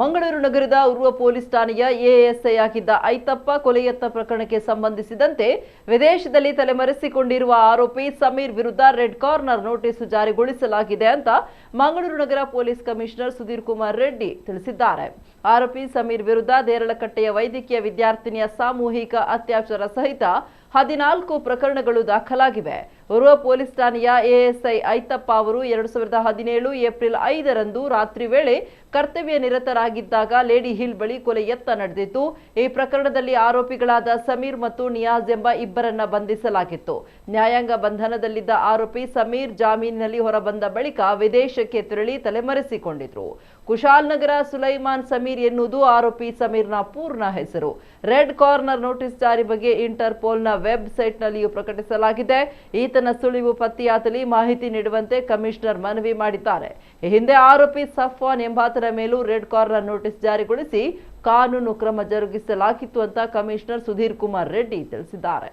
ಮಂಗಳೂರು ನಗರದ ಉರ್ವ ಪೊಲೀಸ್ ಠಾಣೆಯ ಎಎಸ್ಐ ಆಗಿದ್ದ ಐತಪ್ಪ ಕೊಲೆ ಯತ್ನ ಪ್ರಕರಣಕ್ಕೆ ಸಂಬಂಧಿಸಿದಂತೆ ವಿದೇಶದಲ್ಲಿ ತಲೆಮರೆಸಿಕೊಂಡಿರುವ ಆರೋಪಿ ಸಮೀರ್ ವಿರುದ್ಧ ರೆಡ್ ಕಾರ್ನರ್ ನೋಟಿಸ್ ಜಾರಿಗೊಳಿಸಲಾಗಿದೆ ಅಂತ ಮಂಗಳೂರು ನಗರ ಪೊಲೀಸ್ ಕಮಿಷನರ್ ಸುಧೀರ್ ಕುಮಾರ್ ರೆಡ್ಡಿ ತಿಳಿಸಿದ್ದಾರೆ. ಆರೋಪಿ ಸಮೀರ್ ವಿರುದ್ಧ ದೇರಳಕಟ್ಟೆಯ ವೈದ್ಯಕೀಯ ವಿದ್ಯಾರ್ಥಿನಿಯ ಸಾಮೂಹಿಕ ಅತ್ಯಾಚಾರ ಸಹಿತ 14 ಪ್ರಕರಣಗಳು ದಾಖಲಾಗಿವೆ. ಉರ್ವ ಪೊಲೀಸ್ ಠಾಣೆಯ ಎಎಸ್ಐ ಐತಪ್ಪ ಅವರು 2017 ಏಪ್ರಿಲ್ 5ರಂದು ರಾತ್ರಿ ವೇಳೆ ಕರ್ತವ್ಯ ನಿರತರಾಗಿದ್ದಾಗ ಲೇಡಿ ಹಿಲ್ ಬಳಿ ಕೊಲೆ ಯತ್ನ ನಡೆದಿತ್ತು. ಈ ಪ್ರಕರಣದಲ್ಲಿ ಆರೋಪಿಗಳಾದ ಸಮೀರ್ ಮತ್ತು ನಿಯಾಜ್ ಎಂಬ ಇಬ್ಬರನ್ನ ಬಂಧಿಸಲಾಗಿತ್ತು. ನ್ಯಾಯಾಂಗ ಬಂಧನದಲ್ಲಿದ್ದ ಆರೋಪಿ ಸಮೀರ್ ಜಾಮೀನಿನಲ್ಲಿ ಹೊರಬಂದ ಬಳಿಕ ವಿದೇಶಕ್ಕೆ ತೆರಳಿ ತಲೆಮರೆಸಿಕೊಂಡಿದ್ರು. ಕುಶಾಲನಗರ ಸುಲೈಮಾನ್ ಸಮೀರ್ ಎನ್ನುವುದು ಆರೋಪಿ ಸಮೀರ್ನ ಪೂರ್ಣ ಹೆಸರು. ರೆಡ್ ಕಾರ್ನರ್ ನೋಟಿಸ್ ಜಾರಿ ಬಗ್ಗೆ ಇಂಟರ್ಪೋಲ್ನ ವೆಬ್ಸೈಟ್ನಲ್ಲಿಯೂ ಪ್ರಕಟಿಸಲಾಗಿದೆ. ಈತನ ಸುಳಿವು ಪತ್ತೆಯಾದಲ್ಲಿ ಮಾಹಿತಿ ನೀಡುವಂತೆ ಕಮಿಷನರ್ ಮನವಿ ಮಾಡಿದ್ದಾರೆ. ಈ ಹಿಂದೆ ಆರೋಪಿ ಸಫ್ವಾನ್ ಎಂಬಾತನ ಮೇಲೂ ರೆಡ್ ಕಾರ್ನರ್ ನೋಟಿಸ್ ಜಾರಿಗೊಳಿಸಿ ಕಾನೂನು ಕ್ರಮ ಜರುಗಿಸಲಾಗಿತ್ತು ಅಂತ ಕಮಿಷನರ್ ಸುಧೀರ್ ಕುಮಾರ್ ರೆಡ್ಡಿ ತಿಳಿಸಿದ್ದಾರೆ.